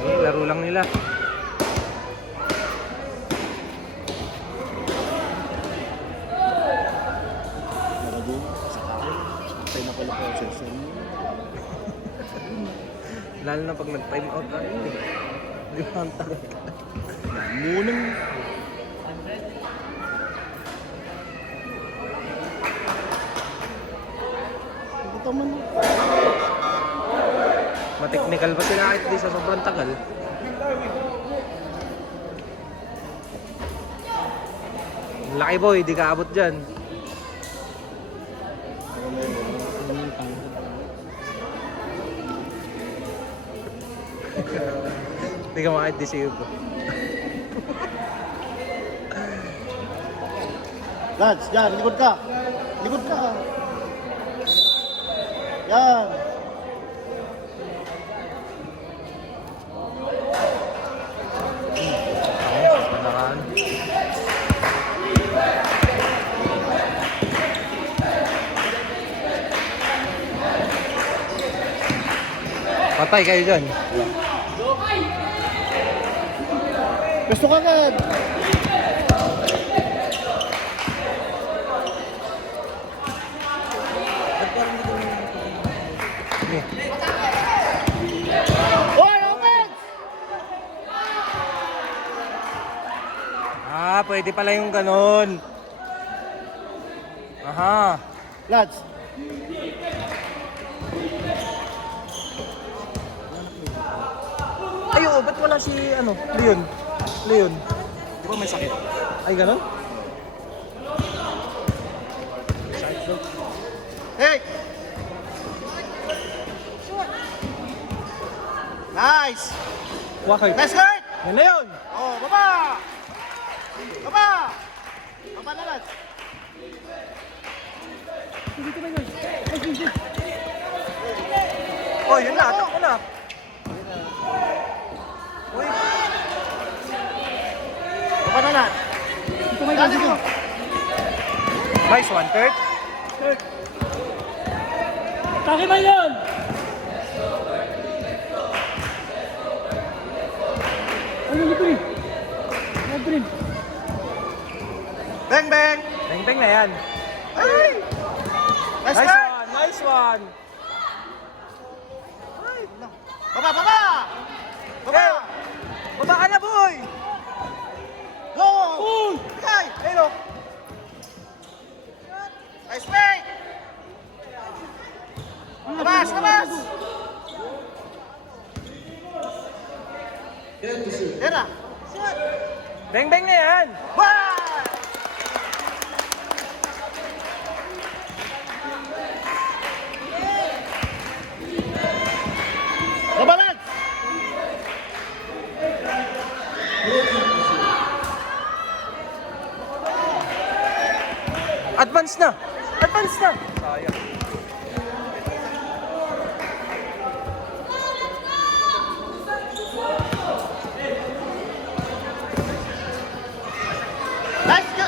Eh, laro lang nila. Narago, sakay. Patay na pala po ang sensor mo. Lalo na pag nag-time out tayo eh. Di ba ang tagal? Munang. Ito man. Matechnical ba sila kahit di sa sobrang tagal? Laki boy, di ka abot dyan. Di ka makahit disable. Lads, yan, likod ka. Likod ka. Yan. Panakaan. Patay kayo dyan. Gusto ka agad. Oy, offense! Ah, pwede pala yung ganon. Aha. Lads. Ay, oo, ba't wala si, ano, Leon? Leon. Di ba may sakit? Ay, ganon? Hey! Nice! Wakay. Nice guard! Yan na yun! Oh, baba! Baba! Baba na lads. Oh, yun na, takbo na. Uy, Baba na lads. Dali mo. nice one, Kurt. Kaki man yun! Ano dito rin? Ano rin? Bang bang! Beng-beng na yan. Ay! Nice Nice guard! one, nice one. Baba, baba! Baba! Baba ka na, boy! Go! Bigay! Ayun, oh. Nice play! Labas! Labas! Yan na! Beng-beng na yan. One! Baba lads! Advance na. Advance na. Sayang. Nice go!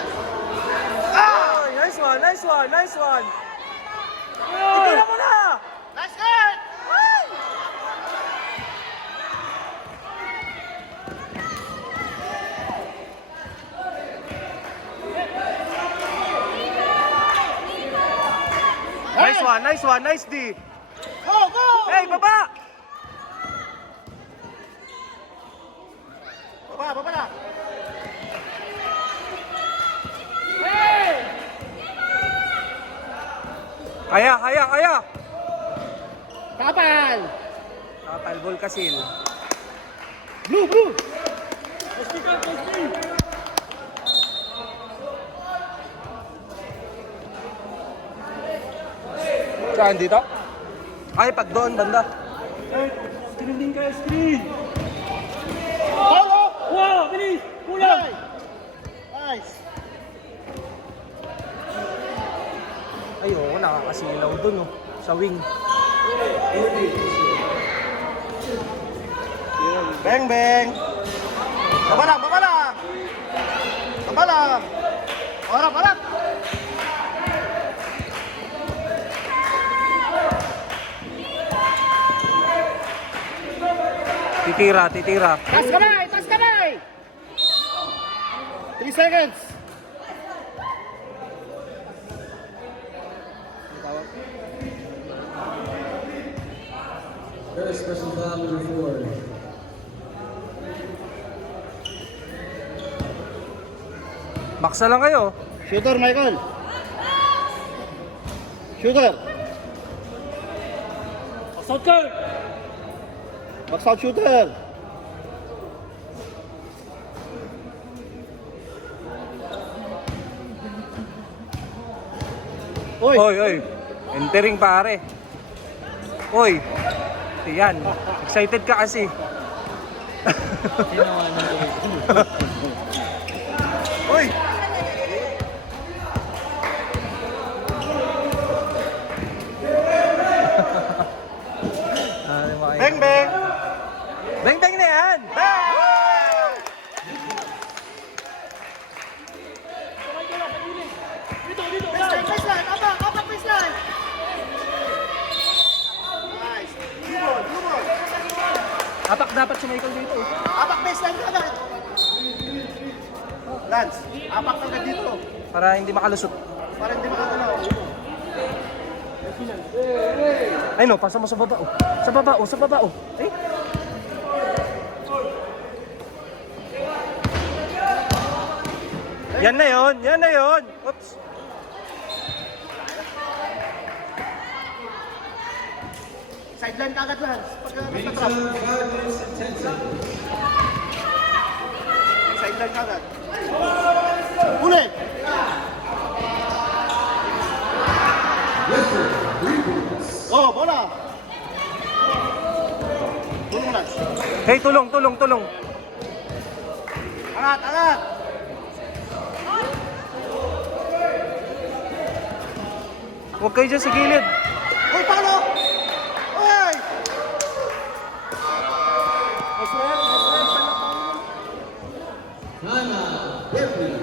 Oh, nice one, nice one, nice one. Ito na muna. Nice guard! Nice one, nice one, nice D. Go! Go! Hey, baba. Baba! Baba na! Kaya, kaya, kaya. Kapal! Tatalbol kasil. Blue! Blue! Saan dito? Ay, pag doon, banda. Screen din kayo, screen! Paulo! Wow, bilis! Kulang! Nice! Ay, oo, nakakasilaw dun, oh. Sa wing. Bang bang! Baba lang! Baba lang! Baba lang! Harap! Harap! Titira, titira. Taas kamay! Taas kamay! 3 seconds. Very special foul number 4. Maksa lang kayo. Shooter, Michael. Shooter. Shooter! Box out shooter. Oy. Oy, oy. Entering pare. Oy. Yan. Excited ka kasi. Oy. Bang bang. Bang bang na yan. Baseline, apak baseline. Nice. Blue ball. Apak dapat si Michael dito. Apak baseline ka agad. Lance, apak ka agad dito. Para hindi makalusot. Para hindi makagalaw. Ay no, pasa mo sa baba. Oh. Sa baba, oh, sa baba. Oh. Eh? Yan na yon, yan na yon. Oops. Sideline ka agad, Lance. Pag Remaining nasa time 5 minutes and 10 seconds. sideline ka agad. Huli. Yes, sir. 3 points. Oh, bola. Tulong, Lance. Hey, tulong, tulong, tulong. Angat, angat. Huwag kayo dyan sa gilid. Uy, Paolo! Uy! Time out. Referee.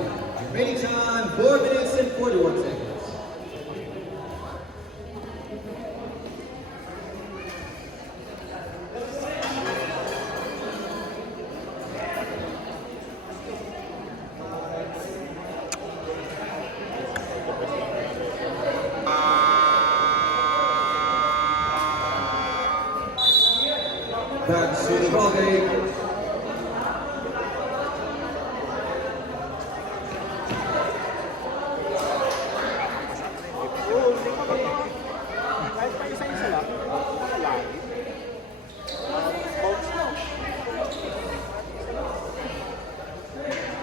Remaining time 4 minutes and 41 seconds. Back to the ball game. Kahit pa isa-isa lang. Lagi.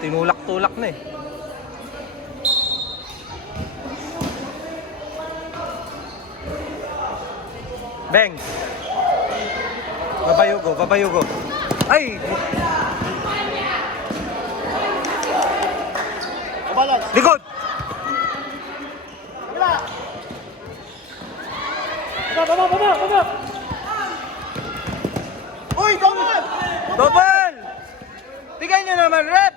Tinulak-tulak na eh. Bang! Babayugo, babayugo. Ay! Kabalas. Likod! Wala. Baba! Uy, double! Double! Tigay nyo naman, rep!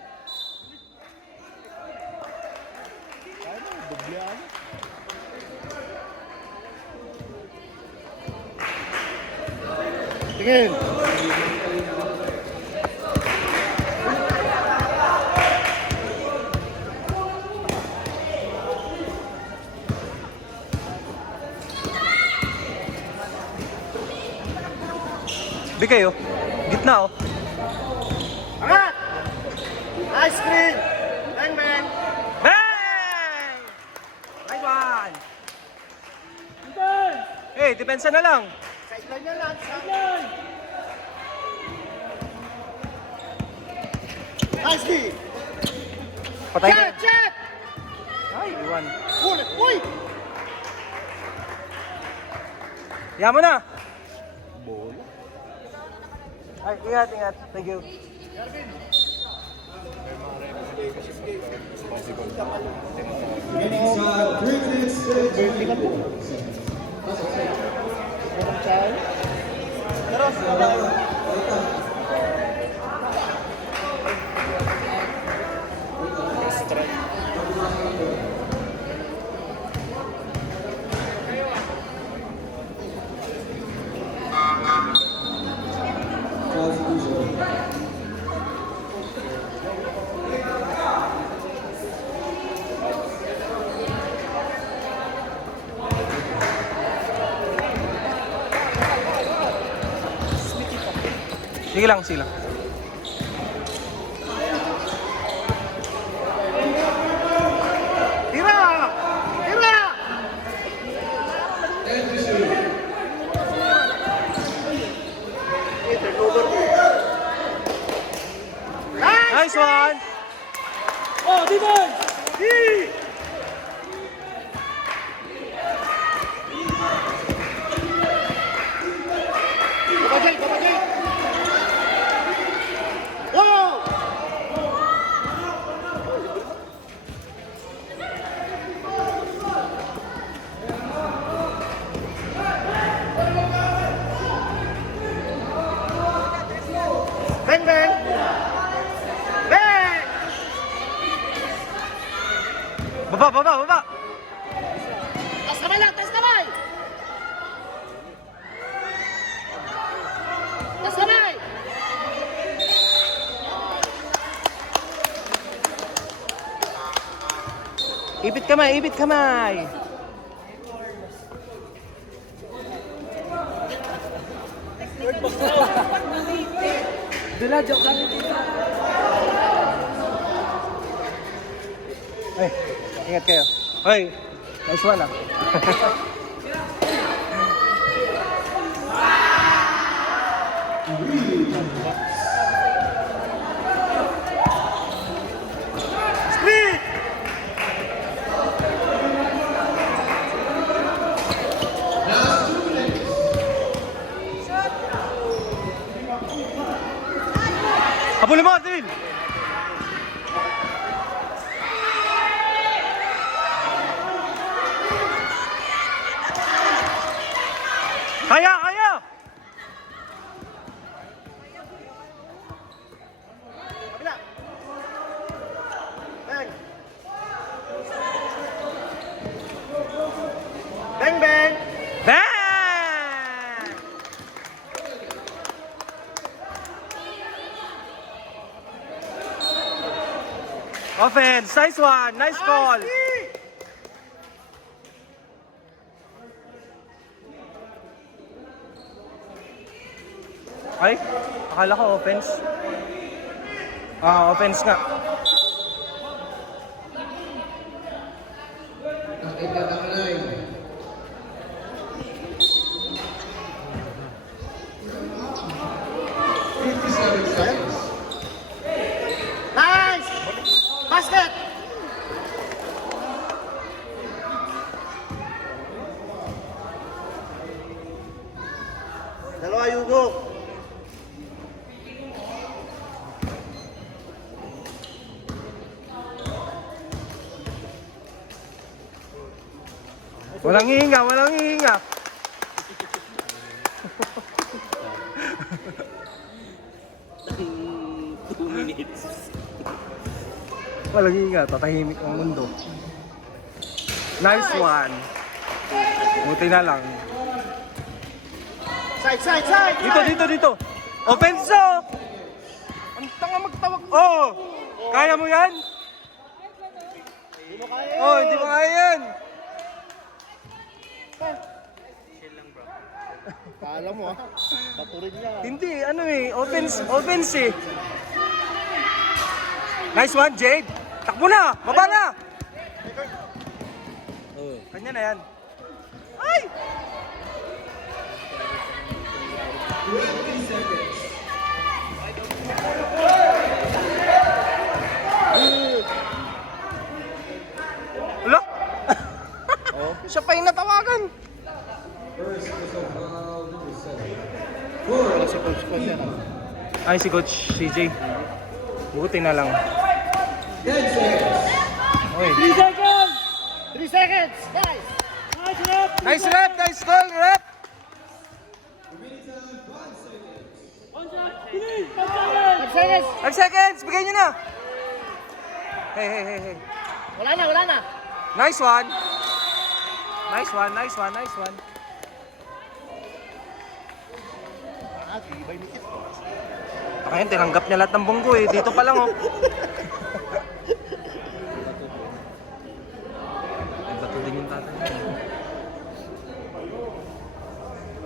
Tingin. Bigay oh. Gitna oh. Angat! Nice screen! Bang, bang! Bang! Nice one! Hey, depensa na lang. Sideline niya lang. Nice D! Patay na. Chat! Chat! Ay, iwan. Ulit! Uy! Yan mo na. Ay, ingat, ingat. Thank you. Remaining time 3 minutes and 24 seconds. Fouls Sige lang, sige lang. Tira! Tira! Nice one! Oh, Dibon! Babajay, babajay! Wow! Bang, bang! Bang! Baba, baba, baba! Tas kamay lang, tas kamay! Tas kamay! Ipit kamay, ipit kamay! Dila, joke lang. Ay, ingat kayo. Ay, nice one ah. Speed! Habulin mo, Adil! Kaya, kaya! Kabila! Bang! Bang, bang! Bang! Offense, nice one, nice call. Ay, akala ko offense. Ah, offense nga. Nakita ng line. Nice! Basket! Dalawa, Yugo. Walang hihinga, walang hihinga. Walang hihinga, tatahimik ang mundo. Nice one. Buti na lang. Side, side, side! Dito, dito, dito. Offense oh! Ang tanga magtawag. Oh! Kaya mo yan? Hindi mo kaya. Oh, hindi mo kaya yan. Kala mo baturin niya. Hindi, ano eh. Offense eh. Nice one, Jade. Takbo na! Baba na! Kanya na yan. Ay! 20 seconds. Wala? Siya pa yung natawagan. First whistle foul number 7. Ay, si Coach CJ. Buti na lang. 10 seconds. Oy. 3 seconds! 3 seconds! Guys! Nice rep! Nice rep! Nice call, rep! Remaining time 5 seconds. 1 shot! Finish! 5 seconds! 5 seconds! 5 seconds! Bigay nyo na! Hey, hey, hey, hey. Wala na, wala na. Nice one! Nice one, nice one, nice one. Tibay ni Kit. Ayun, tinanggap niya lahat ng bunggo eh. Dito pa lang oh. Ay, bato din yung tatay niya.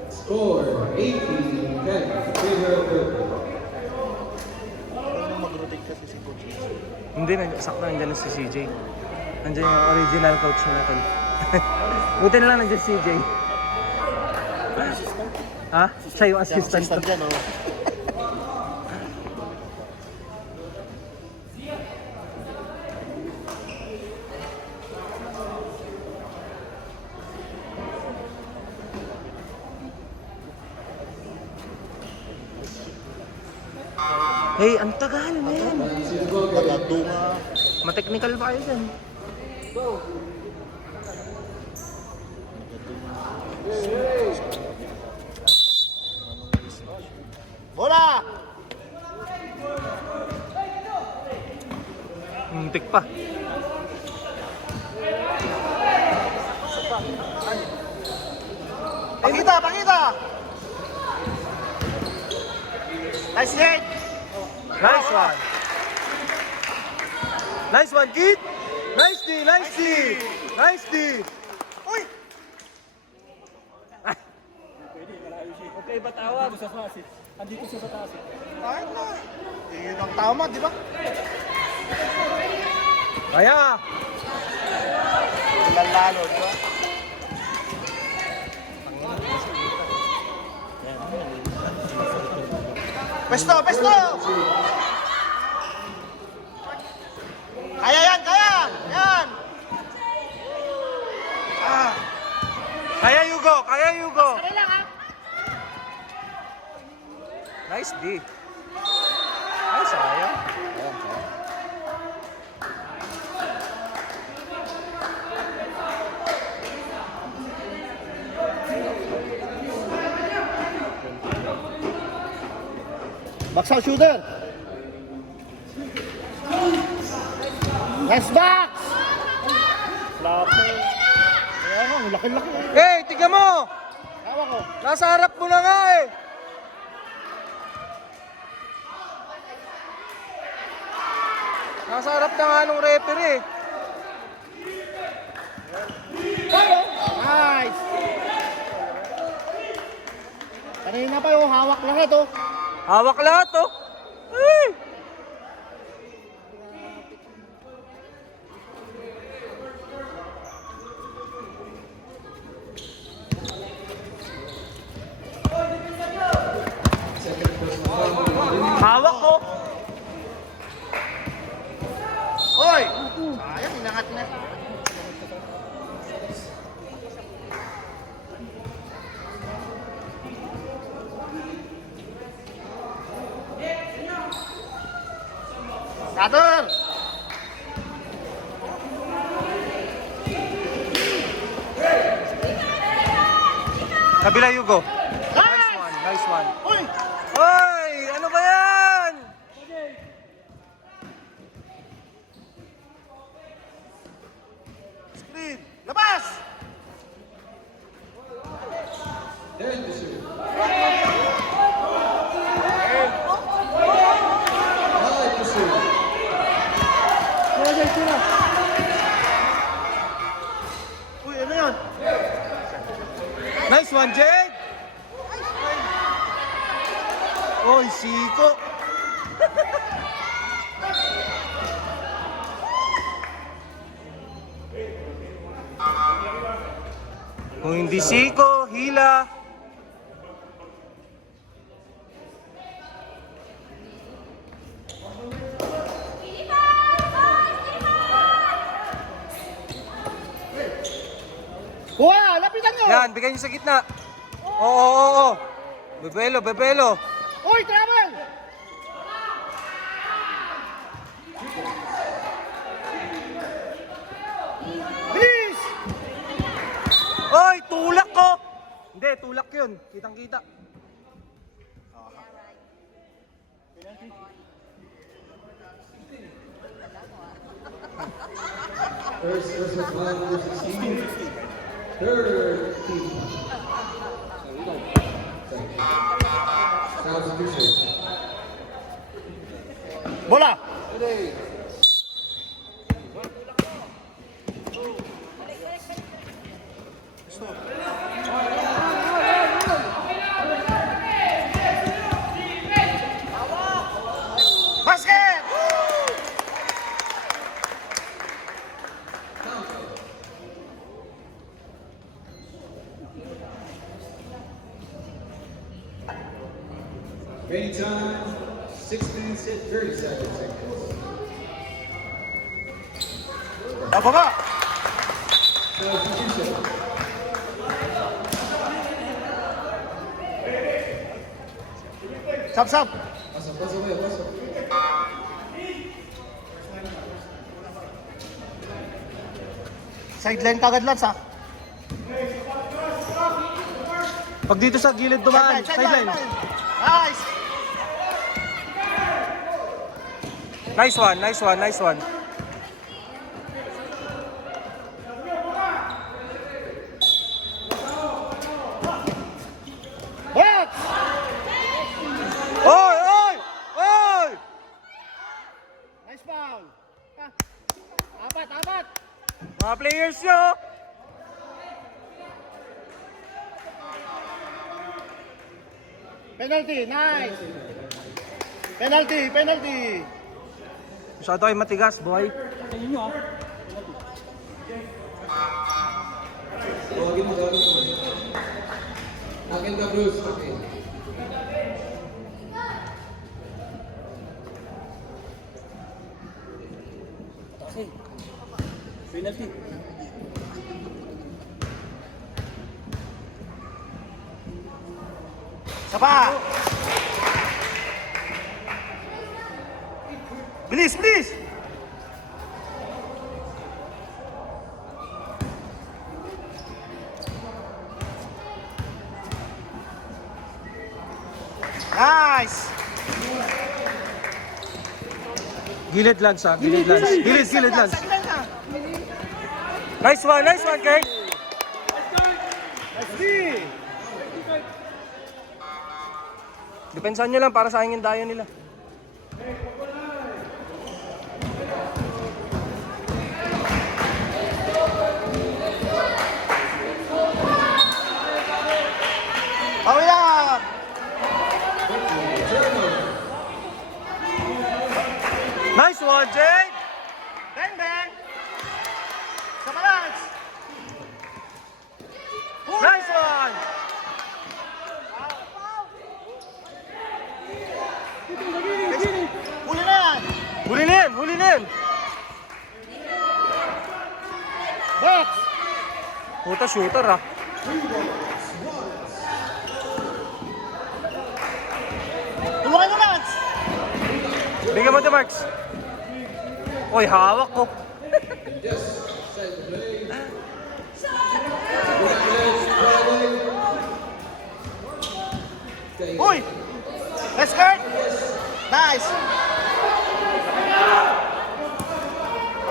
Score 18-10. Favor of Philippines. Hindi, sakto nandiyan na si CJ. Nandiyan yung original coach na tol. Buti na lang nandiyan si CJ. Ha? Siya yung assistant. Assistant dyan, oh. Hey, ang tagal, man. Tagadunga. Ma-technical pa kayo dyan. Bola! Muntik pa. Pakita, pakita! Nice hit! Nice one. Nice one, kid. Nice D, nice D. Nice D. Uy! Okay ba tawag? Sa taas eh. Andito siya sa taas eh. Kahit na. Yun ang tama, di ba? Kaya. Lalalo, di ba? Pesto, pesto! Kaya yan, kaya! Yan! Ah! Kaya Yugo, kaya Yugo. Nice D. Ay, sayang. Baksa shooter! Nice box! Flapper. Kaya nga, laki-laki. Hey, tingnan mo. Tawa ko. Nasa harap mo na nga eh. Nasa harap na nga nung referee. Nice! Kanina pa yung hawak lahat, oh. Hawak lahat oh. Ay! Hawak ko. Hoy! Sayang, inangat na. Cutter! Kabila Yugo. Nice one, nice one. Hoy! Hoy! Ano ba yan? Screen! Labas! Then to shoot. 5 to shoot. Uy, ano yun? Nice one, Jade! Oy, siko! Kung hindi siko, hila. Kuha! Lapitan nyo! Yan, bigay niyo sa gitna. Oo. Bebelo, bebelo. Uy, travel! Bilis! Oy, tulak ko! Hindi, tulak yun. Kitang-kita. First versus 1 versus 16. Third team. Substitution. Bola! Basket! Remaining time, 6 minutes and 37 seconds. Baba! Substitution. Sap! Pasok, kuya, pasok. Sideline kagad lang sa. Pag dito sa gilid dumaan, sideline. Nice! Nice one, nice one, nice one. Box! Oy! Oy! Oy! Nice foul. Apat! Mga players nyo! Penalty, nice! Penalty! Masyado kayo matigas, boy. Sa inyo ah. Tawagin mo. Akin ka, Bruce. Akin. Kasi. Penalty. Sapa! Bilis! Nice! Gilid lang sa gilid lang. Gilid lang. Nice one, Kurt. Nice three! Depensahan nyo lang para sayang yung dayo nila. Bawi lang! Nice one, Jake! Bang! Sa balance! Nice one! Huli na yan! Huli na yan! Box! Puta, shooter ah. Tulungan nyo, Lance! Bigyan mo ito, Marks. Uy, hawak ko. Uy! Let's skirt! Nice!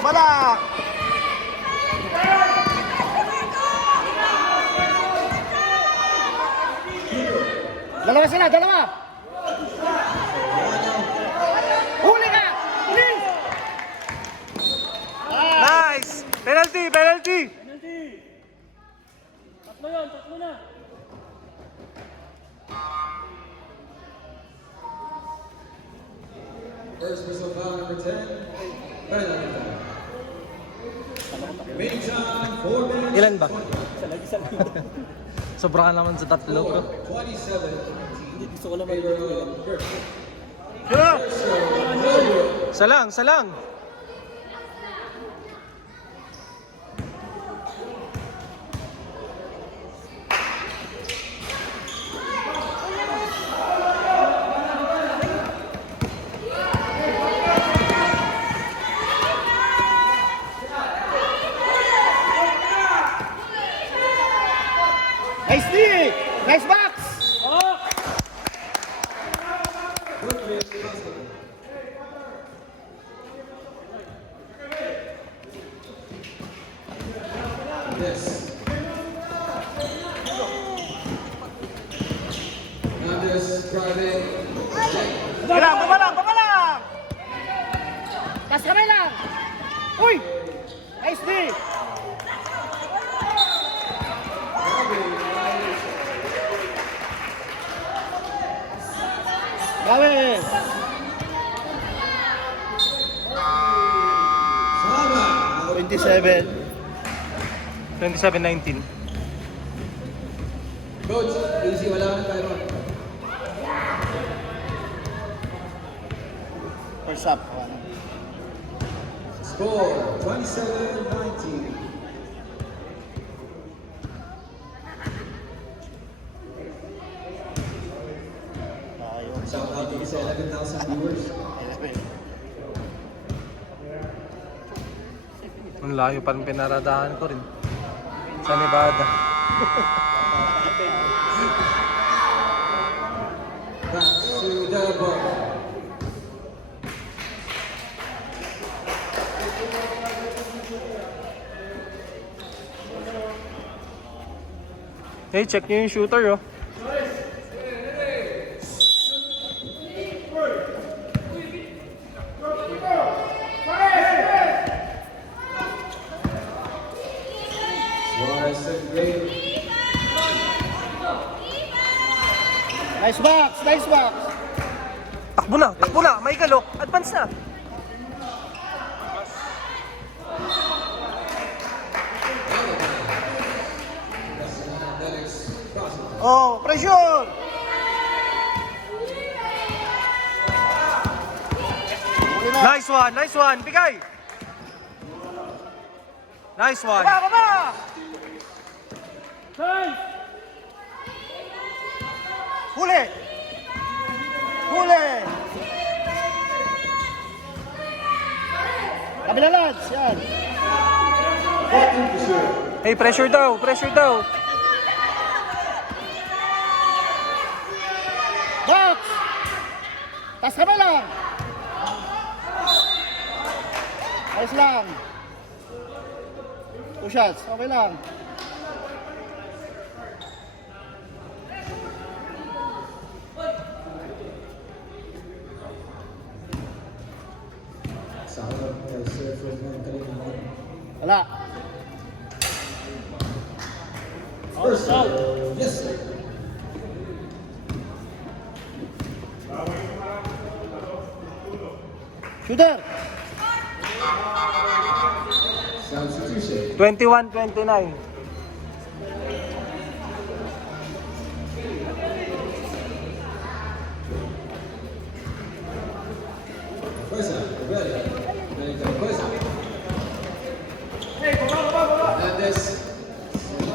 Malak! Dalawa sila! Huli ka! Please! Nice! Penalty! Penalty. Tatlo na. First whistle foul number 10. Penalty foul. Remaining time, 4 minutes. Ilan ba? Isa lang. Sobra ka naman sa tatlo, bro. 27. Hindi gusto ko lang maliit ko yun. Salang. Nice D! Nice box! This. Now this private. Baba lang! Tas kamay lang! Uy! Nice D! Grabe! Sama. 27. 27-19. Coach, easy, wala ka na tayo. First up. Score 27-19. Ayun. Shout out to sa 11,000 viewers. 11. Ang layo pa rin pinaradahan ko rin. Sa Nevada. Back to the ball. Hey, check nyo yung shooter, oh. Suarez second grade. Nice box! Nice box! Takbo na, Michael, oh. Advance na. Oh, pressure! Nice one, bigay. Nice one. Baba! Huli! Huli! Kabila lads, yan. 14 to shoot. Hey, pressure daw. Box! Tas ka lang! Ayos lang. 2 shots, okay lang. Sa harap kay Sir Ferdinand Kalinangan. Wala. First out. Yes, sir. Shooter! Substitution. 21-29. Fuerza, Rebellion. Bennington, Fuerza. Hernandez.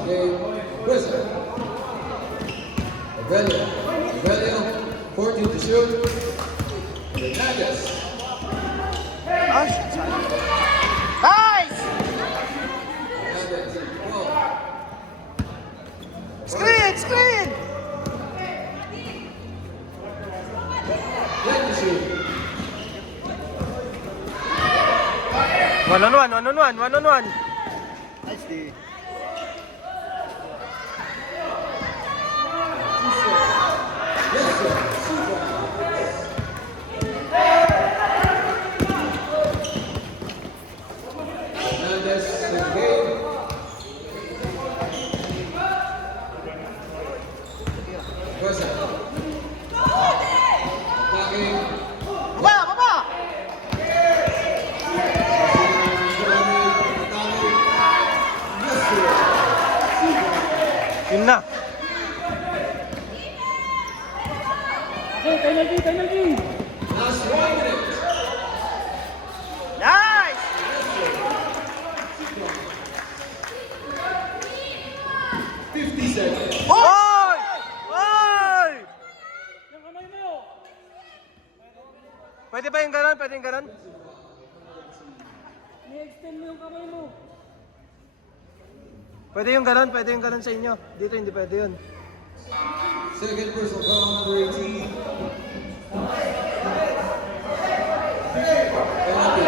Game. Fuerza. Rebellion. Rebellion. 14 to shoot. Hernandez. Nice! Hernandez. 12. Screen! Screen! 10 to shoot. One on one. Nice D. Yes, sir. Hernandez in the game. Fuerza. Attacking. Baba! Yun na. Penalty! Last 1 minute. Nice! 50 seconds. Oy! Oy! Yung kamay mo! Pwede ba yung ganon? I-extend mo yung kamay mo. Pwede yung ganon sa inyo. Dito hindi pwede yun. Second personal foul, number 18. Penalty.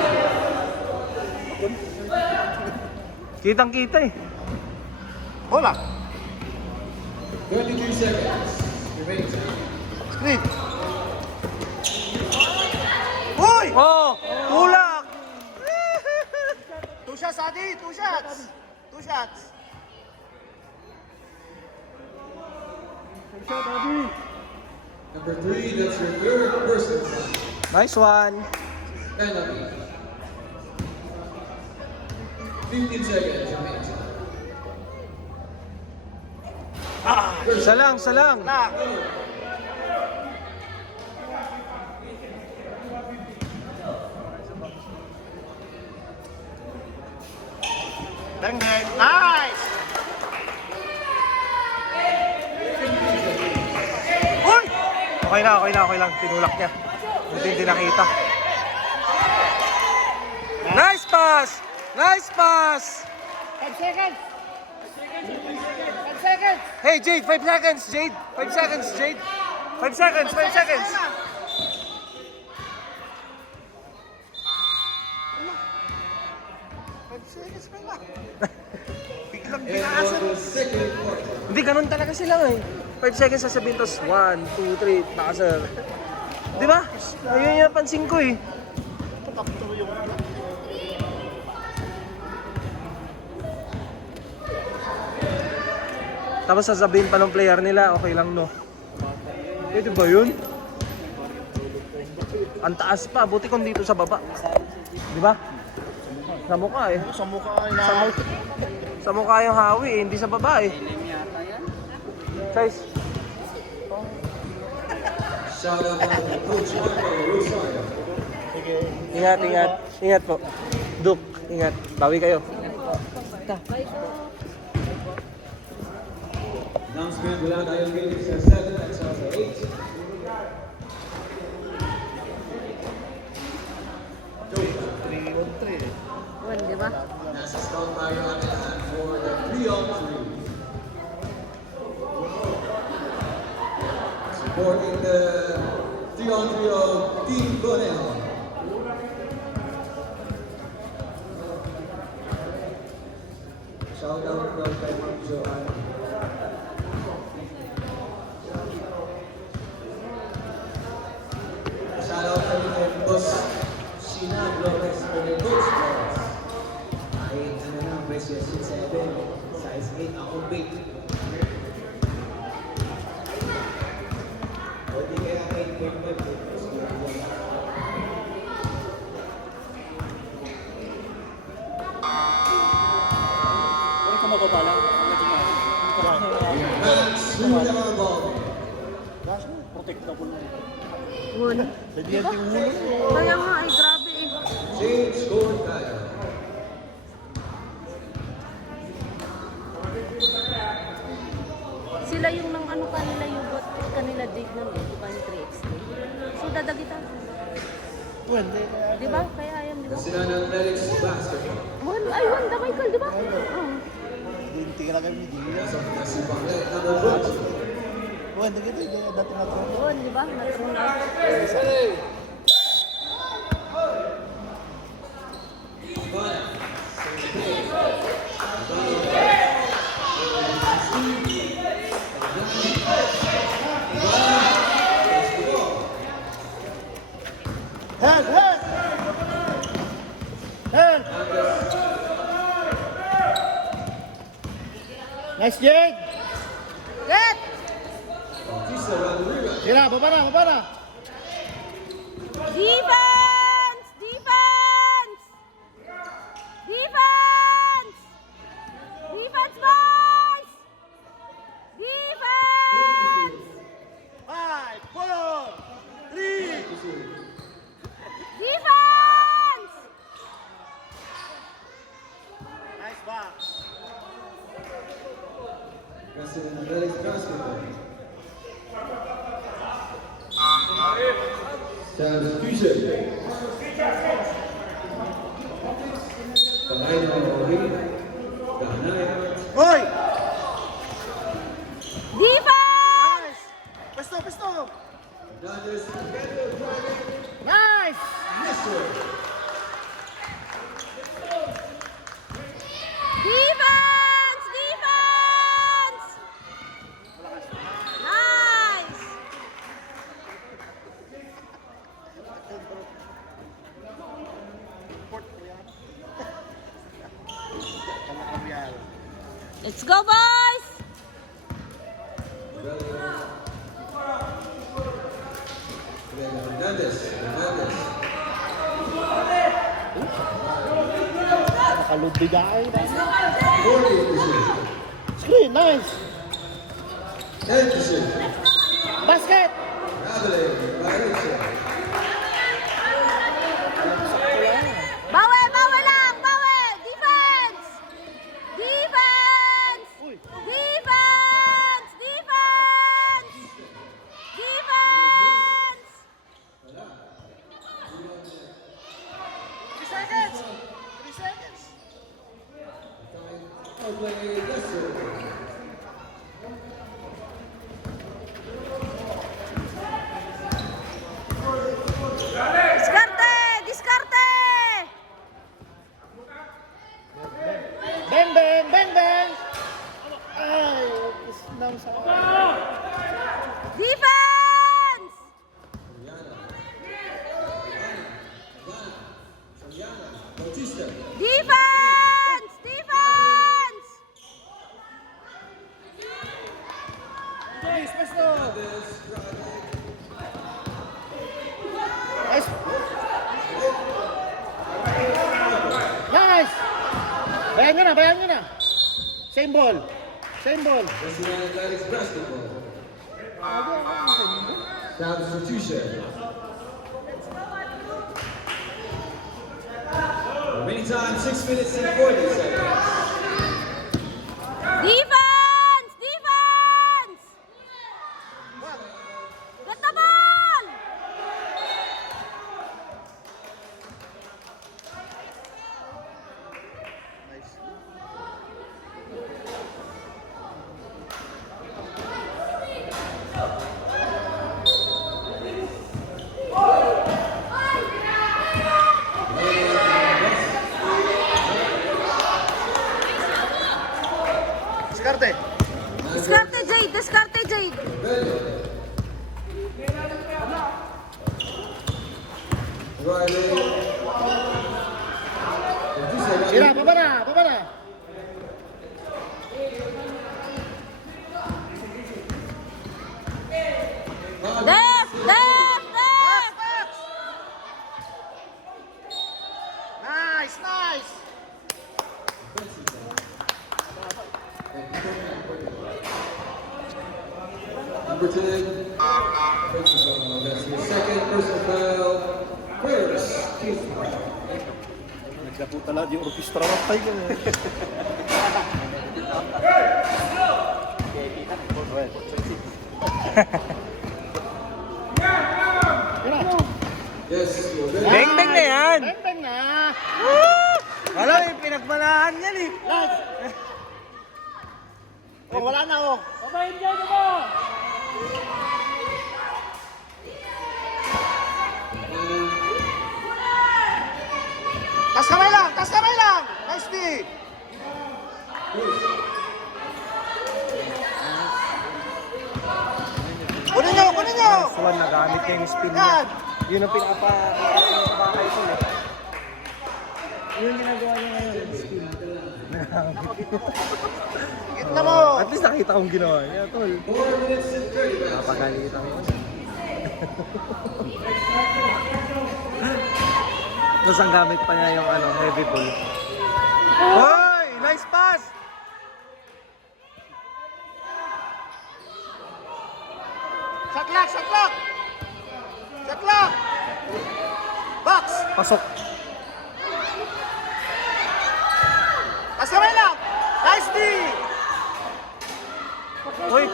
Kitang-kita eh. Bola! 23 seconds. Remaining time. Screen! Uy! Oh! Tulak! 2 shots, Adi! 2 shots! 2 shots! Shot, Adi! Number 3, that's your third personal foul. Nice one. Penalty. 15 seconds remaining time. Isa lang. Na! Deng. Nice! Uy! Okay lang. Tinulak niya. Hindi nakita. Nice pass! 5 seconds! 5 seconds! Hey, Jade, 5 seconds, Jade. 5 seconds, Jade. 5 seconds. 5 seconds pa lang. Biglang And binaasan. for the second quarter. Hindi, ganun talaga sila eh. 5 seconds sasabihin, tapos 1, 2, 3, buzzer. Di ba? Ayun yung napansin ko eh. Patakto yung Tapos sasabihin pa ng player nila, okay lang no. Pwede ba yun? Ang taas pa, buti kung dito sa baba. Di ba? Sa mukha eh. sa mukha ay Sa, sa mukha yung hawi eh, hindi sa baba eh. Size. Shout out to Coach Marco Rosario. Ingat po. Duke, ingat. Bawi kayo. Announcement wala tayong games sa 7 at sa 8. Di ba? Nasa scout tayo natin lahat for the 3-on-3. Supporting the 3-on-3 of Team Conejo. Shout out from kay Ma'am Joanna. Shout out kami kay Boss Sheena Flores for the Coach Flores. Ay, ano na, presyo 7, size 8 ako big. O di kaya 8.5. Pero kung mababa lang, Max, who the ball? protectable na. Won. Kaya nga ay grabe eh. James scored tayo. Sila yung nang ano kanila yung bot kanila date nun eh. Di ba yung 3x3? So dadagitan. Pwede. Di ba? Kaya ayan di ba? Sila ng Athletics basketball. Ay, Wanda Michael, di ba? Oo. Hindi ka lang kami hindi. Si Banglet, number 1. Pwede ka dito. Dati na ito. Doon, di ba? Nagsunod. Hand! Nice, Jake! Get! Sila, baba na! Defense! Defense! Defense! Defense, boys! Defense! 5, 4, 3, Defense! nice box. President Athletics basketball. Substitution. Pangayong Ori. Ganay. Hoy! Defense! Pesto! Dodgers together driving. Nice! Mr. Defense! Defense! Nice! Let's go, boys! Hernandez. Nakalod bigay. 40th position. Screen, nice! 10th position. Basket! Traveling. Valencia. Bawi lang! Bawi! Defense! play, yes sir. Diskarte! Diskarte! Bang, bang, bang, bang! Ay, is down sa... Defense! Bautista. Defense! Defense! Nice, basta! Nice! Nice! Bayan nyo na! Same ball! Same ball! National Athletics basketball. Substitution. Remaining time 6 minutes and 40 seconds. Defense! Defense! Get the ball! Diskarte! Diskarte Jade! Diskarte Jade! Riley. Bautista. Sira, baba na! Baba na! Left! Left! Left! Nice! Nice! Number 10. That's his second personal foul. First, Keith. Nagkaputa lahat yung orchestra ng Tiger. Yes, you're ready. Beng-beng na yan! Bang, bang na! Wala, may pinagmanahan yan eh. Nice! Oh, wala na oh! Babayin dyan mo! Tas kamay lang! Tas kamay lang! Nice D! Kunin nyo! Kunin nyo! Swan, nagamit niya yung spin niya. Yan! Yun ang pinapakay ko eh. Yun yung ginagawa niya ngayon, yung spin. Gitna mo! At least nakita kong ginawa niya, tol. 4 minutes and 30 seconds. Napagalitan ko. Tapos ang gamit pa niya yung heavy ball. Hoy! Nice pass! Shot clock! Shot clock! Shot clock! Box! Pasok. Tas kamay lang! Nice D! Hoy!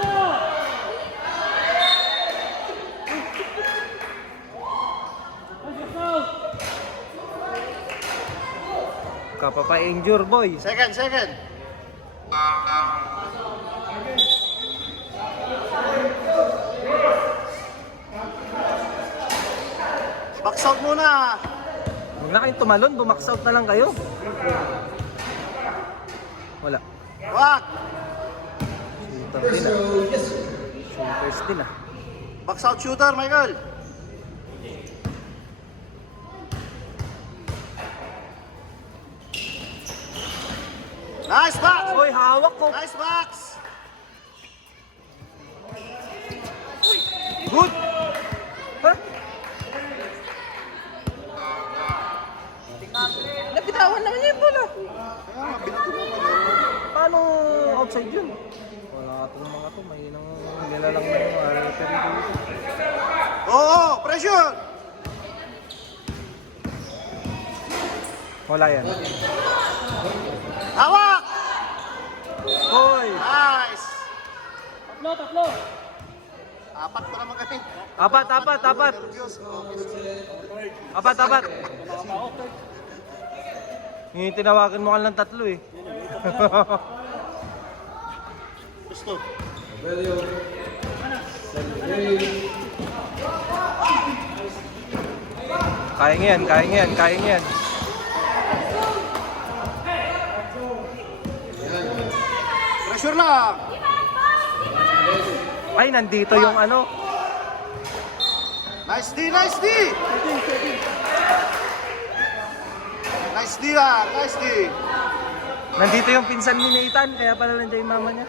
Kapapa-injure, boy. Second, second! Box out muna! Huwag na kayong tumalon, bumax out na lang kayo. Wala. Wag! Shooter First din ah. row, yes sir. Shooters din ah. Box out shooter, Michael! Nice box! Hoy, hawak ko. Nice box! Good! Ha? Nabitawan naman niya yung bola. Paano outside yun? Wala itong mga to, may nang nilalang na yung referee dito. Oo, pressure! Wala yan. Hawak! Hoy! Nice! Tatlo! Apat pa naman kami. Apat. Nervyos. Apat. Yung tinawagan mo ka lang tatlo eh. Gusto. Rebellion. Celebrate. Kaya yan, kaya yan, kaya yan. Pressure lang. Ay, nandito yung ano. Nice D, nice D. Nice D lang, nice D. Nandito yung pinsan ni Nathan, kaya pala nandiyan yung mama niya.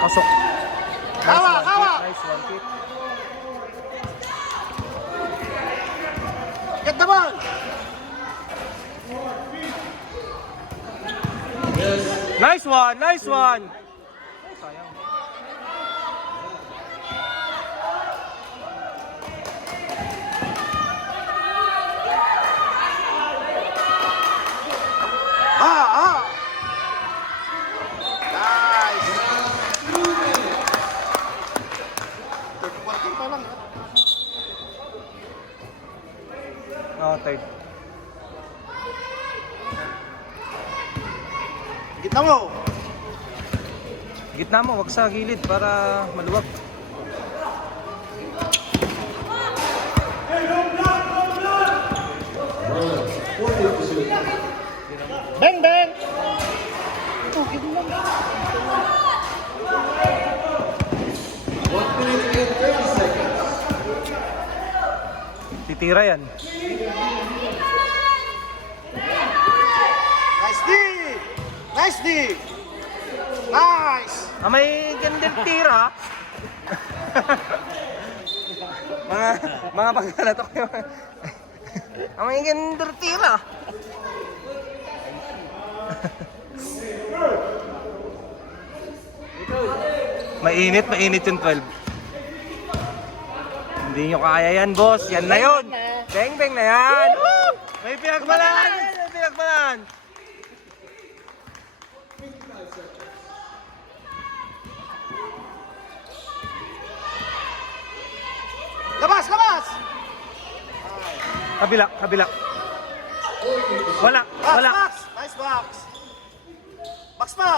Pasok. Kawa, kawa. Nice one, Kit. Get the ball. Nice one, nice one. Ay, sayang. Nice. Third quarter pa lang. Oh, third. Gitna mo. Gitna mo, wag sa gilid para maluwag. Bang, bang. Titira yan. Nice D. Nice D. Nice. Ah, may gandang tira. mga pagkalatok yung... Ah, may gandang tira. Mainit yung 12. Hindi nyo kaya yan, boss. Yan na yun. Beng-beng na yan. Woo! May pinagmalaan. May pinagmalaan. Labas, labas. Kabila, kabila. Wala, Box, wala. box. Nice box. Box pa.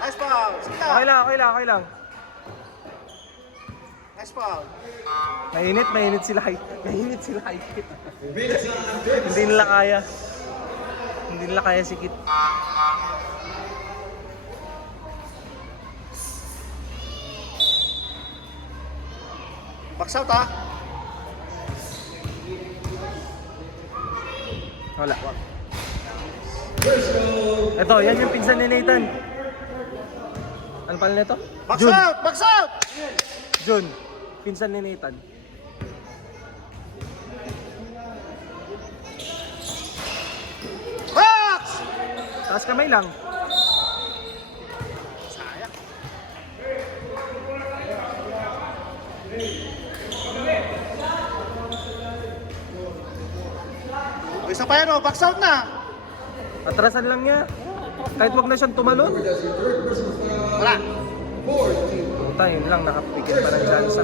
Nice foul. Sige Okay na. lang. Nice foul. Mainit sila. Mainit sila. Hindi nila kaya. Hindi nila kaya si Kit. Box out ha. Wala. Ito, yan yung pinsan ni Nathan. Ano pala nito? Box Jun. out. Box out. Jun. Pinsan ni Nathan. Box. Taas kamay lang. O, isa pa yan o. Box out na. Atrasan lang niya. Kahit wag na siyang tumalon. Wala. Puta, yun lang. Nakapigil pa ng chance.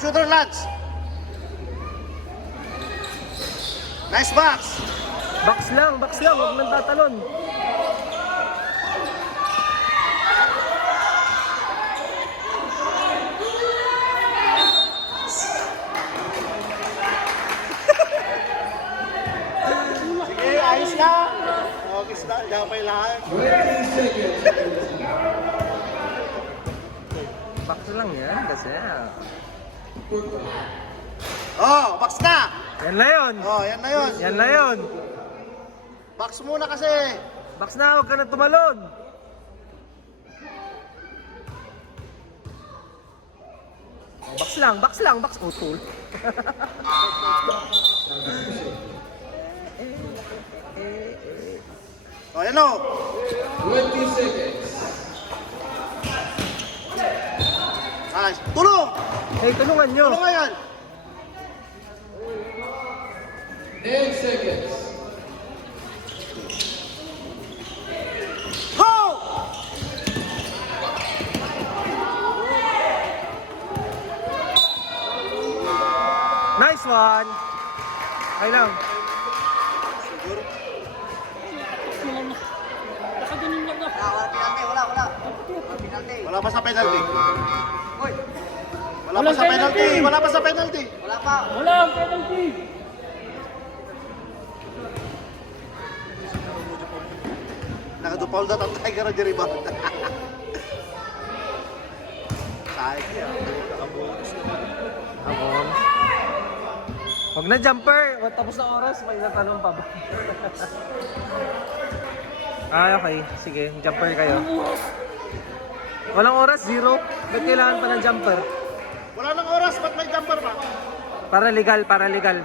Shooter, Lance. Nice box. Box lang. Wag nang tatalon. Sige, ayos ka. Okay, sila. Damay lahat. 20 seconds. Box lang yan. Kasi Oh, box na. yan na yun. Oh, yan na yun. Yan na yun. Box muna kasi. Box na. Wag ka na tumalon. Box lang. Utol. Oh, yan o. 20 seconds. Nice. Tulong. Hey, tulungan nyo. Tulong nga yan. 10 seconds. Nice one. Okay lang. Nakaganin lang na. Wala pa sa penalty. Wala pa sa penalty. Wala pa sa penalty. Wala ang penalty. Nakadupaul na ang Tiger ang rebound. Sayang yan. Abon. Huwag na jumper. Tapos na oras, may natanong pa ba? Okay. Sige, jumper kayo. Walang oras, 0. Ba't kailangan pa ng jumper? Wala nang oras, ba't may jumper pa? Para legal, para legal.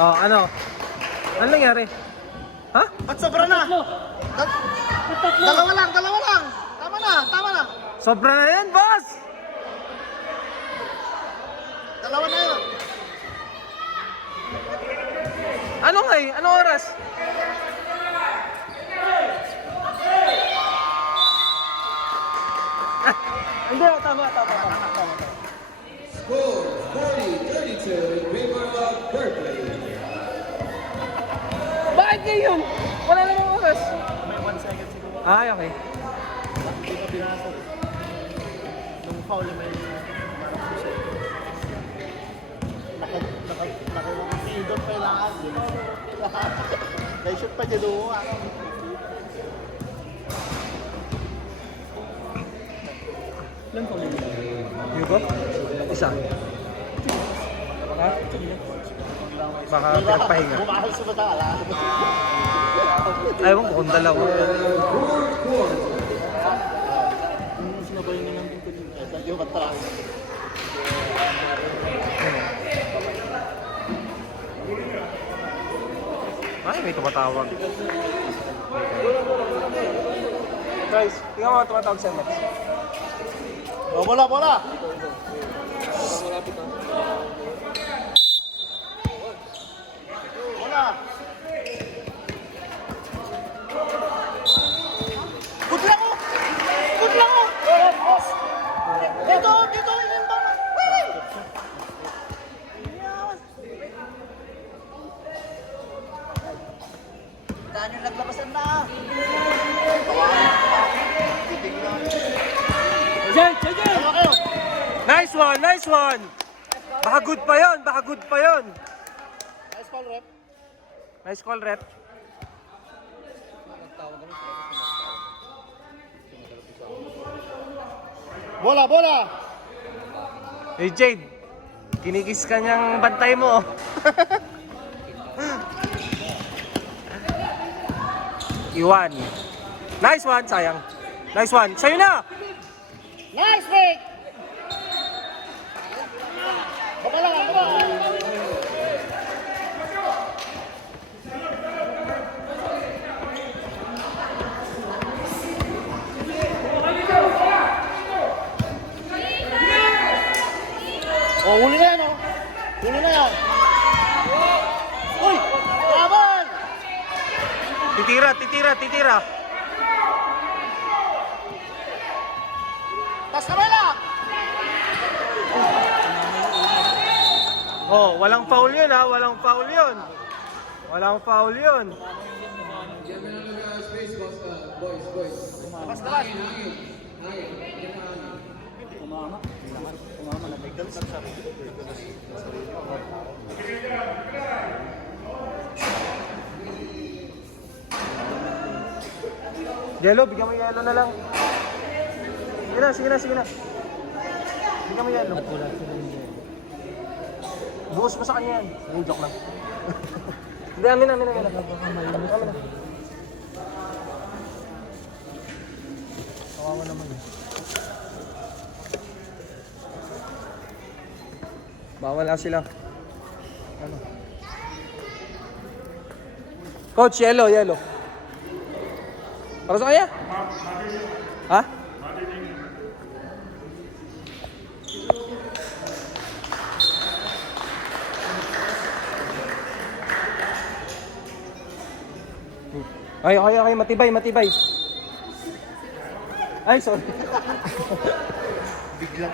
Oh, ano? Ano nangyari? Ha? Ba't sobra na? Dalawa lang, dalawa lang. Tama na, tama na. Sobra na yan, boss! Dalawa na yun. Ano nga eh? Anong oras? Hindi, tama. Score 40-32 in favor of Berkeley. Bakit ngayon? Wala namang oras. May 1 second siguro. Ay, okay. Hindi pa binasag. Nung foul may marang second. Nakakidon pa yung lahat. May shoot pa dyan doon. Ilan foul yun? Yugo? Isa. Ha? Baka pinagpahinga. Bumahal sa batala. Ayaw ko kung dalawa. Yung sinabay nilang dito dito. Yung matras. Ay, may tumatawag. Guys, tingnan mo tumatawag sa Mets. Oh, bola, bola. Bola. Good lang oh. Good lang oh. Dito, dito yung bola. Daan yung naglabasan na. Jay! Ano kayo? Nice one, nice one! Baka good pa yon, baka good pa yon. Nice call, rep. Nice call, rep. Bola, bola. Hey Jade, kinikis ka niyang bantay mo. Iwan. Nice one, sayang. Nice one. Sa'yo na! Nice break. Baba lang, baba. Oh, huli na yan, oh. Huli na yan. Uy! Laban! Titira. Tas kamay lang! Oh, walang foul yun ha, walang foul yun. Walang foul yun. Labas, labas. Kumama na may galit sa Yellow, bigyan mo yellow na lang. Sige na. Bigyan mo yellow. Buhos mo sa kanya yan. Hindi, joke lang. Hindi, amin na. Kawawa naman eh. Bawal na sila. Ano? Coach, yellow. Para sa kanya? Ha? Okay. Matibay. Ay, sorry. Biglang.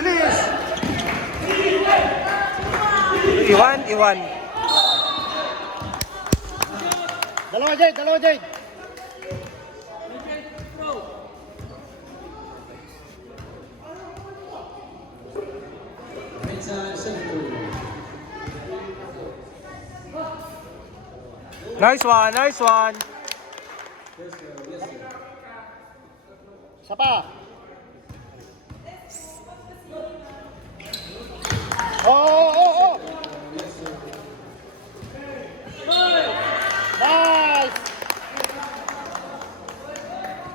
Bilis! Iwan. Dalawa, Jade. Meantime, 7-2. Nice one. First row, yes, sir. Isa pa. Oh. Yes, sir. Nice!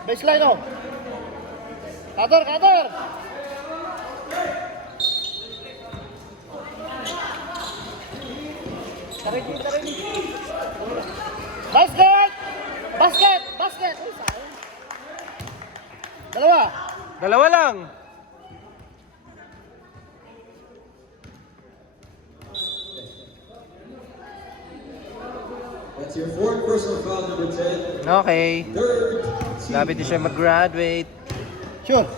Baseline, oh. Cutter! Basket! Uy, sayang. Dalawa lang. That's your fourth personal foul, number 10. Okay. Third, team Lapit din siya mag-graduate. Sure.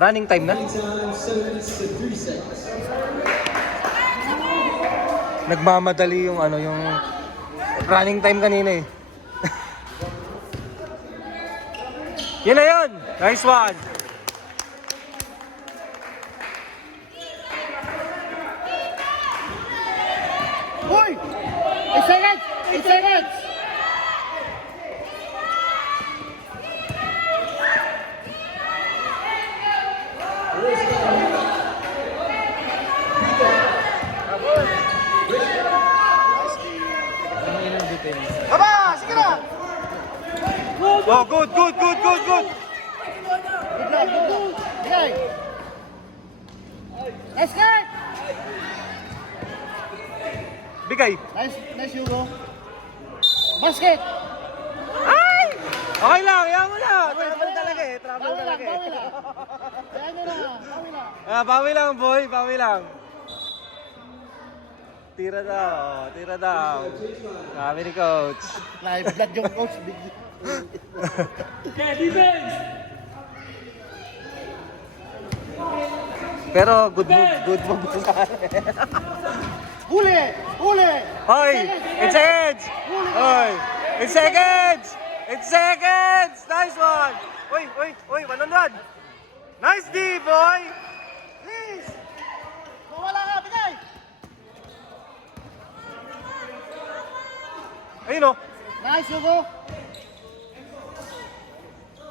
Running time na. Meantime, 7 minutes and 3 seconds. Nagmamadali yung yung running time kanina eh. Yun na yun! Nice one! Uy! 8 seconds! Baba! Sige na! Oh, good! Good lang. Bigay! Nice guy! Bigay! Nice Hugo. Basket! Ay! Okay lang, yan mo na! Bawi Travel talaga eh, travel Bawi talaga lang. eh. Kaya nyo na, bawi lang. Bawi lang boy, bawi lang. Tira daw. Sabi ni coach. Live blood yung coach. Okay, defense! Pero good move sa Huli! Hoy! 8 seconds! Hoy! 8 seconds! 8 seconds! Nice one! Uy! 1-on-1! Nice D, boy! Please! Mawala ka, bigay! Ayun o! Nice Hugo.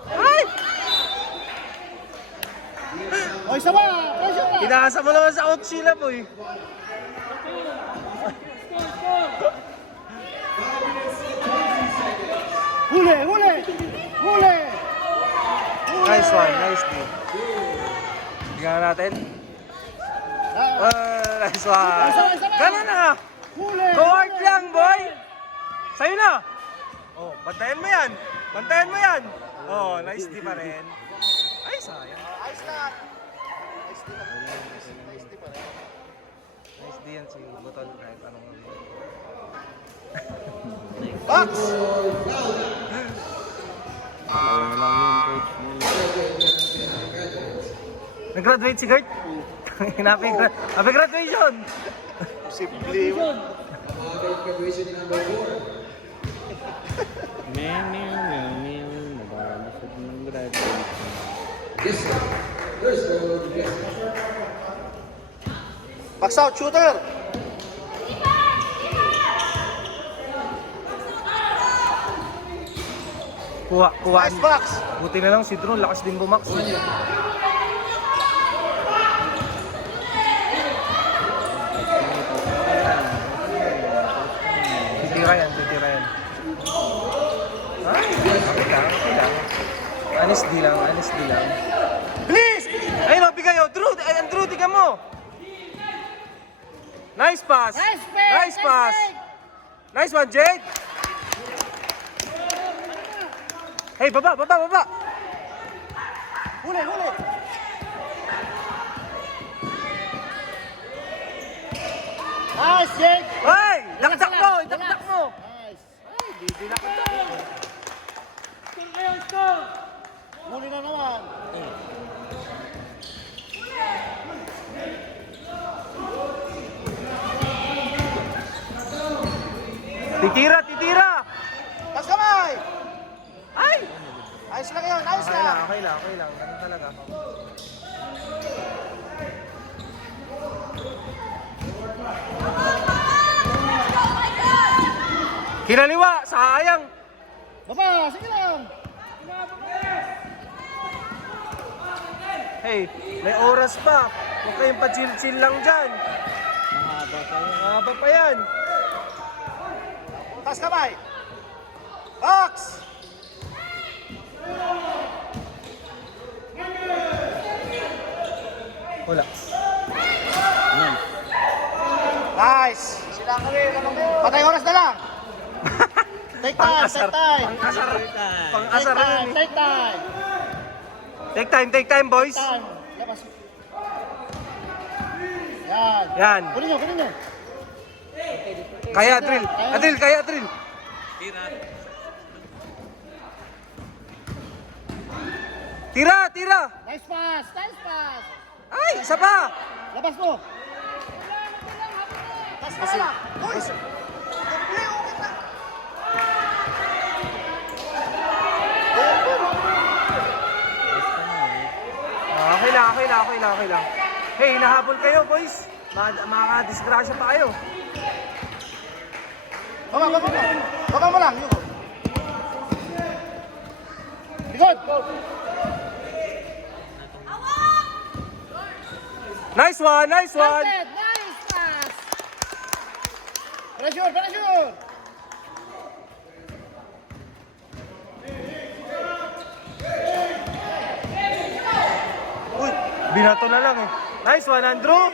Ay! O, isa ba? Pressure ka! Inaasa mo naman sa out sila, boy! Huli! Nice one, nice D. Tingnan natin. Nice one. Isa ba? Ganun na! Huli! Go hard lang, boy! Sa'yo na! Oh, bantayan mo yan! Oh, nice D pa rin. Ay, sayang. Ayos lang. Nice D yan si Butol kahit anong Box! Nag-graduate si Gert? Happy graduation! Posible. Graduation number 4. Nabaramasod ng graduate. Yes, sir. First row, yes, sir. Box out, shooter! Kuhaan. Nice box! Buti na lang si Drew, lakas din bumax. Titira yan. Ay, okay lang. Honest D lang. Please! Ayun o, bigay o. Drew, tignan mo. Nice pass. Nice one, Jade. Hey, baba. Huli! Nice, Jake! Hey! Dakdak mo! Dakdak mo! Nice! Ay, di nakadyak. Muli na naman. Titira! Titira! Tas kamay! Ay! Ayos lang yun, ayos Okay lang. lang, okay lang, okay lang. Ganun talaga. Kinaliwa! Sayang! Baba, sige lang. Hey, may oras pa. Huwag kayong pa-chill-chill lang dyan. Mahaba pa yan. Tas kamay. Box! Wala. Nice! Sila kami, patay oras na lang. Take time, take time. Pang-asar. Take Pang-asar time, yun eh. take time. Take time boys. Time. Labas. Yan. Yan. Kunin nyo, kunin nyo. Kaya, Atril. Atril, kaya, Atril. Tira, tira. Nice pass, nice pass. Ay, isa pa. Labas mo. Tas ka lang. Uy! Okay lang, okay lang, okay lang, okay lang. Hey, hinahabol kayo, boys. Makakadisgrasya pa kayo. Baba, baba mo. Baba mo lang. Yun. Likod. Nice one, nice one. Counted. Nice pass. Pressure, pressure. Uy, binato na lang eh. Nice one, Andrew.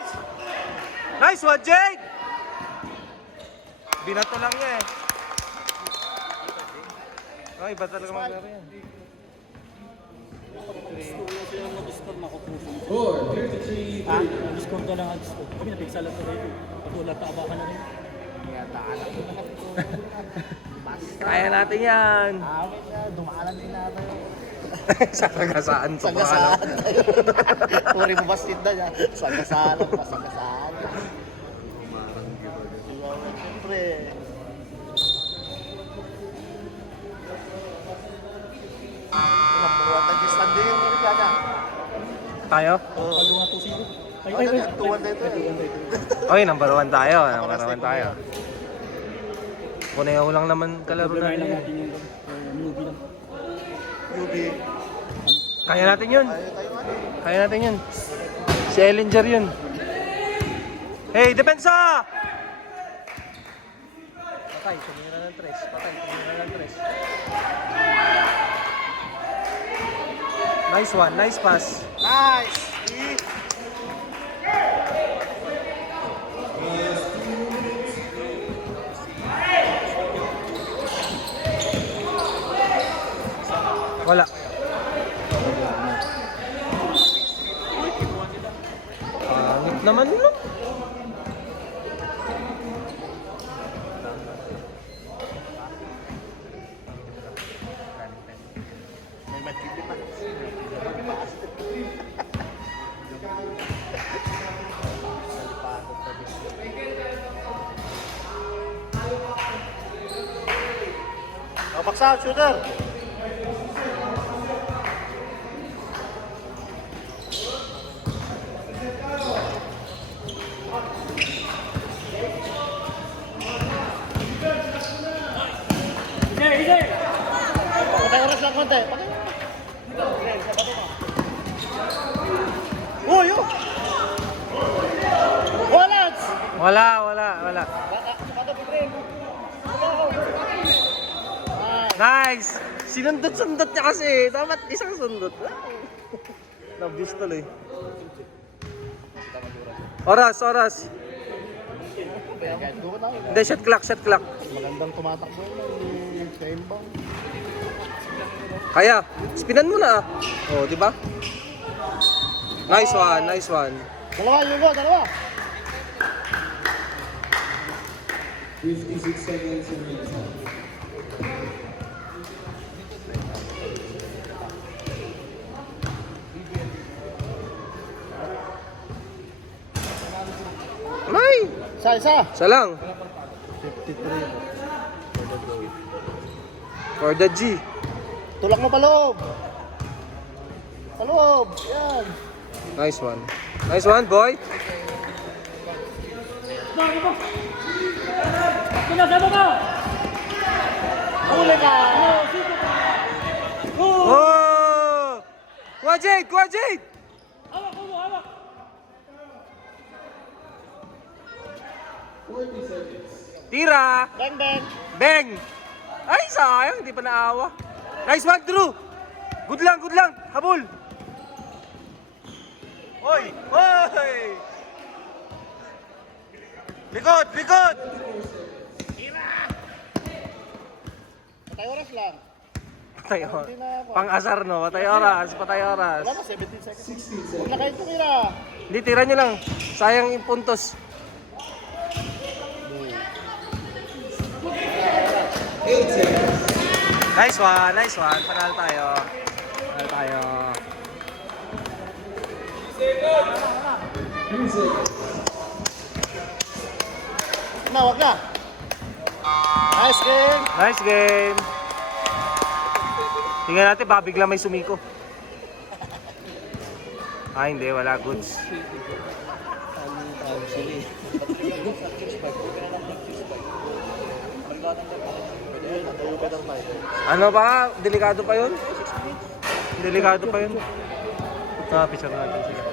Nice one, Jake. Binato lang niya eh. Ay, iba talaga maglaro yan. Discount ka lang ang discount. Kami napiksa lang sa dito. Patulad na abakan na rin. Kaya natin yan. Amin na, dumaanan din natin. Sagasaan to. Sagasaan. Puri mo bastid na niya. Sagasaan, pasagasaan. Siyempre. Number 1 na standing yung mga niya. Tayo? Palunga to sigo. Ay, Ano yan? 200. Okay, number 1 tayo. Number 1 tayo. Kuneho lang naman kalaro Gagawin lang natin. natin yung movie lang. Yubi. Kaya natin yun. Tayo ano? Kaya natin yun. Si Ellinger yun. Hey, depensa! Patay, tumira ng tres. Patay, tumira ng tres. Nice one, nice pass. Nice! Wala. Pangit naman no? May matindi pa. Oh, baksa, shooter! Patay oras lang konti. Patay. Uy, uy! Wallets! Wala, wala, wala. Nice! Sinundot-sundot niya kasi. Dapat isang sundot. Nabis tuloy. Oras, oras. Hindi, shot clock, shot clock. Magandang tumatakbo yun sa inbound. Kaya, spinan mo na. Oh, di ba? Nice one, nice one. Dalawa, Yugo, dalawa. 56 seconds remaining. Ay! Isa. Isa lang. 53. For the G. Tulak mo paloob. Paloob. Yan. Nice one. Nice one, boy. Pinasama ka! Huli ka. Oh! Kuha Jade! Kuha Jade! Hawak mo, hawak! 40 seconds. Tira! Bang, bang. Bang! Ay, sayang. Hindi pa naawa. Nice one, Drew! Good lang, good lang. Habol! Hoy! Hoy! Likod! Likod! Patay oras lang. Patay oras. Pang-asar, no? Patay oras. Patay oras. Wala pa, 17 seconds. Huwag na kayo tumira. Hindi, tira nyo lang. Sayang yung puntos. 8 seconds. Nice one, nice one. Panalo tayo. Panalo tayo. 3 seconds. Na, wag na. Nice game. Nice game. Tingnan natin, baka bigla may sumiko. Ah, hindi. Wala goods. Ano ba? Delikado pa yun? Delikado pa yun. Ah, picture natin sila.